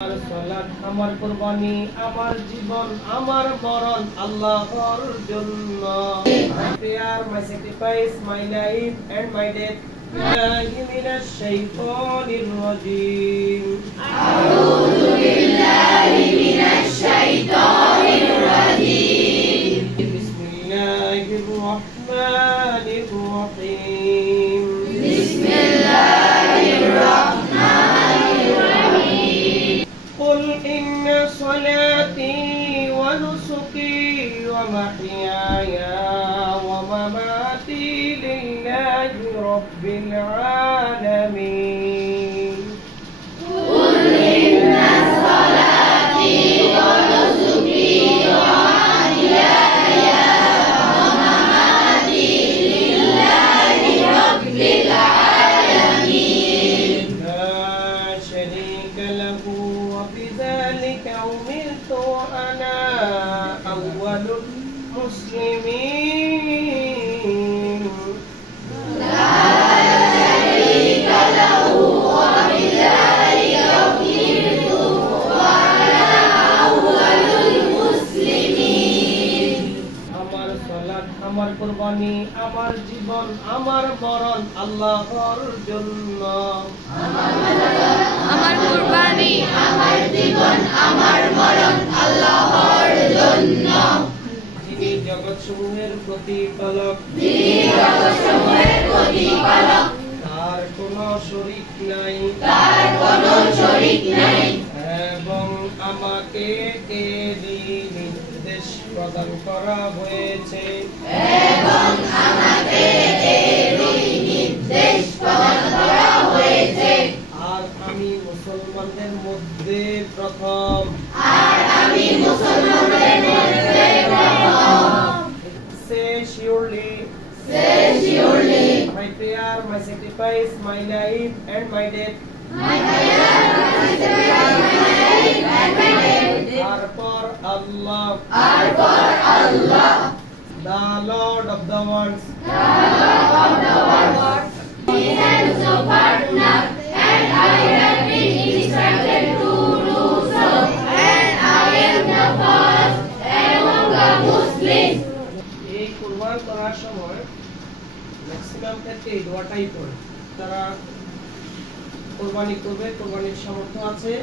সালাত আমার কুরবানি আমার জীবন আমার মরণ আল্লাহর জন্য। My prayer, my sacrifice, my life and my death. বিল্লাহি মিনাশ শাইতানির রাজীম। আউযু বিল্লাহি মিনাশ শাইতানির রাজীম। বিসমিল্লাহির রাহমানির রাহিম। বিসমিল্লাহির রাহমানির রাহিম। قل إن صلاتي ونسكي ومحياي ومماتي لله رب العالمين. قل إن صلاتي ونسكي ومحياي ومماتي لله رب العالمين. لا شريك له وبذلك أمرت وأنا أول المسلمين. لا شريك له وبذلك أمرت وأنا أول المسلمين. আমার সালাত আমার কুরবানি আমার জীবন আমার মরণ আল্লাহর জন্য। আমার কুরবানি আমার জীবন আমার মরণ আল্লাহর জন্য। যিনি জগৎসমূহের প্রতিপালক যিনি জগৎসমূহের প্রতিপালক, তার কোনো শরীক নাই তার কোনো শরীক নাই, এবং আমাকে এরই নির্দেশ প্রদান করা হয়েছে এবং আমাকে এরই নির্দেশ প্রদান করা হয়েছে। আর আমি মুসলমানদের মধ্যে প্রথম। আর আমি মুসলমানদের মধ্যে প্রথম। Say surely, Say surely, my prayer, my sacrifice, my life and my death my prayer, my sacrifice, my life and my death are for Allah, are for Allah, the Lord of the worlds. the Lord of the world. He has no partner, and I have been instructed to do so, and I am the first among the Muslims. এই কুরবান করার সময় maximum ক্ষেত্রে এই দোয়াটাই পড়ে। তারা কুরবানি করবে, কুরবানির সামর্থ্য আছে,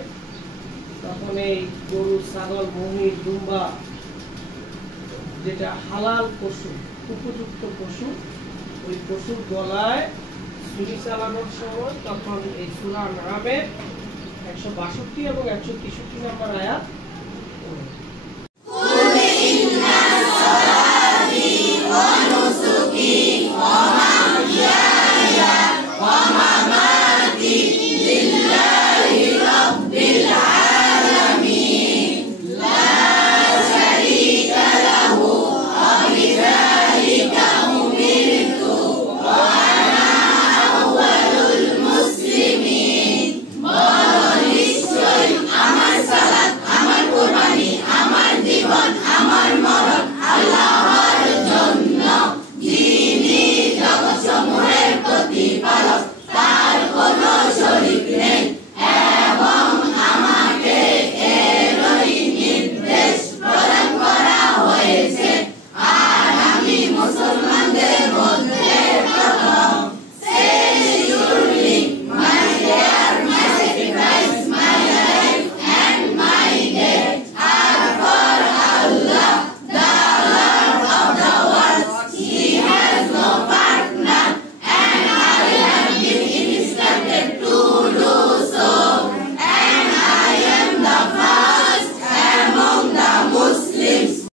তখন এই গরু ছাগল মহিষ দুম্বা যেটা হালাল পশু উপযুক্ত পশু, ওই পশুর গলায় ছুরি চালানোর সময় তখন এই সূরা নামের 162 এবং 163 নম্বর আয়াত পড়ে।